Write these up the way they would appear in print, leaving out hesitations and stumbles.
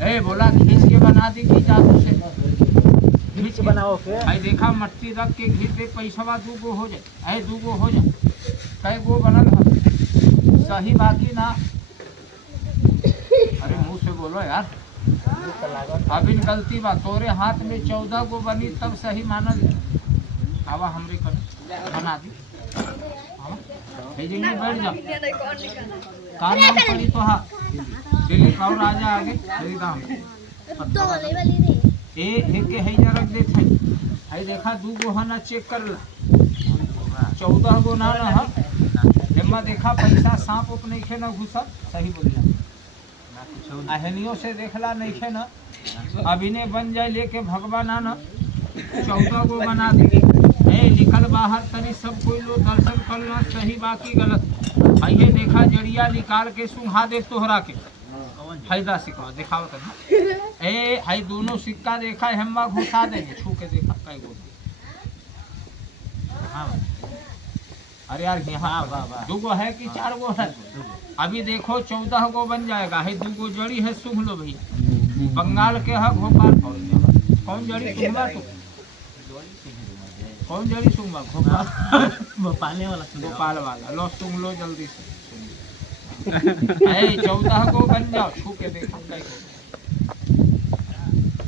बोला घींच के बना दी की जादू से घींच के बनाओ के देखा मट्टी रख के घींच दे पैसा दूगो हो जाए दूगो हो जाए कई गो बनल है सही बाकी ना। अरे मुँह से बोलो यार अभी गलती बा तोरे हाथ में 14 गो बनी तब सही मानल आवा हमरे कर बना दी बैठ जा का नाम पड़ी तो हाँ दिलीप और राजा आगे खरीदाम एक हैजा रख दे है देखा दू गो है ना चेक कर ला 14 गो ना है एमा देखा पैसा सांप उप नहीं खे ना घुसा सही बोलिया अहनियों से देखला नहीं खे ना अभिनय बन जाए लेके भगवान ना 14 गो बना दी निकल बाहर तनी सब कोई लो दर्शन करना सही बाकी गलत आइए देखा जड़िया निकाल के सुहा दे तोहरा के फायदा सिक्का दिखाओ तना हाई दोनों सिक्का देखा हेम्मा घुसा देंगे छू के देखा कई गो हाँ अरे यार यहाँ दूगो है कि 4 गो है अभी देखो 14 गो बन जाएगा है दूगो जड़ी है सुन लो भैया बंगाल के है भोपाल कौन जड़ी सुनवा तो कौन जड़ी सुनवा भोपाल वाला लो सुन लो जल्दी से 14 गो बन जाओ छू के देखो कई गो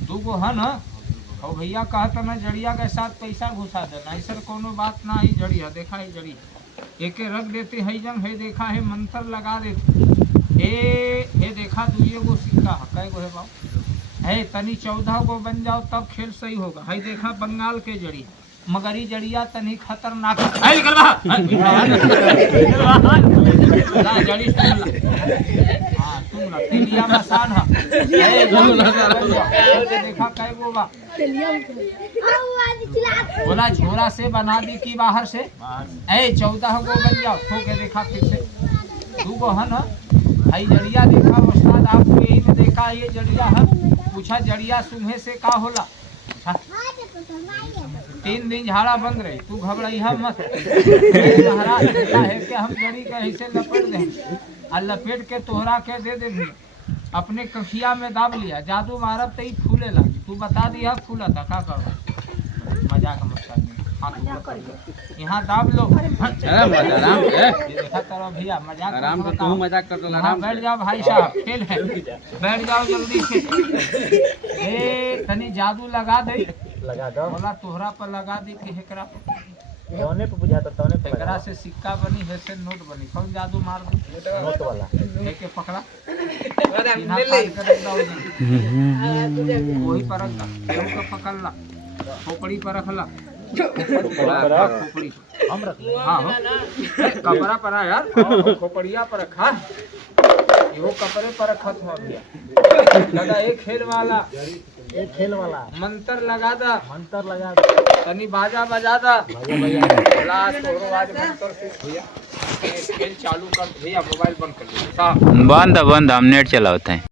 दूगो है ना और भैया कहता ना जड़िया के साथ पैसा घुसा देना ऐसा कोनो बात ना ही जड़िया देखा है जड़ी एक रख देते है जंग है देखा है मंत्र लगा देते हे देखा दुए गो सिक्का है कै गो है बाबू है तनी 14 गो बन जाओ तब खेल सही होगा है देखा बंगाल के जड़ी मगर ये जड़िया तनी खतरनाक जड़ी तेलिया मसान है देखा कै गो बा बोला झोला से बना दी की बाहर से 14 गो बन जाओ खो के देखा फिर से 2 गो है ना भाई जड़िया देखा उस्ताद आपको यही में देखा ये जड़िया है पूछा जड़िया सुबह से का होला 3 दिन झाड़ा बंद रही तू घबराइया मत महाराज है कि हम जड़ी के ऐसे लपेट दें और लपेट के तोहरा के दे दे भी अपने कखिया में दाब लिया जादू मारब तो ही फूले लगी तू बता दिया फूला था का कर मजाक मत कर यहाँ दाब लो भैया मजाक आराम से तू मजाक कर लो आराम बैठ जाओ भाई साहब खेल है बैठ जाओ जल्दी से तनी जादू लगा दे लगा दो बोला तोहरा पर लगा दी कि हेकरा तौने पे बुझाता तौने पे एकरा से सिक्का बनी है से नोट बनी कौन जादू मार दो नोट वाला लेके पकड़ा वही पर रख पकड़ ला खोपड़ी पर रख ला खोपड़ी हम रख हाँ हो कपड़ा पर यार खोपड़िया पर रखा यो कपड़े पर रखा था भैया एक खेल वाला मंत्र लगा दा तनी बाजा बजा दा भैया खेल चालू कर भैया मोबाइल बंद कर दे बंद हम नेट चलाते हैं।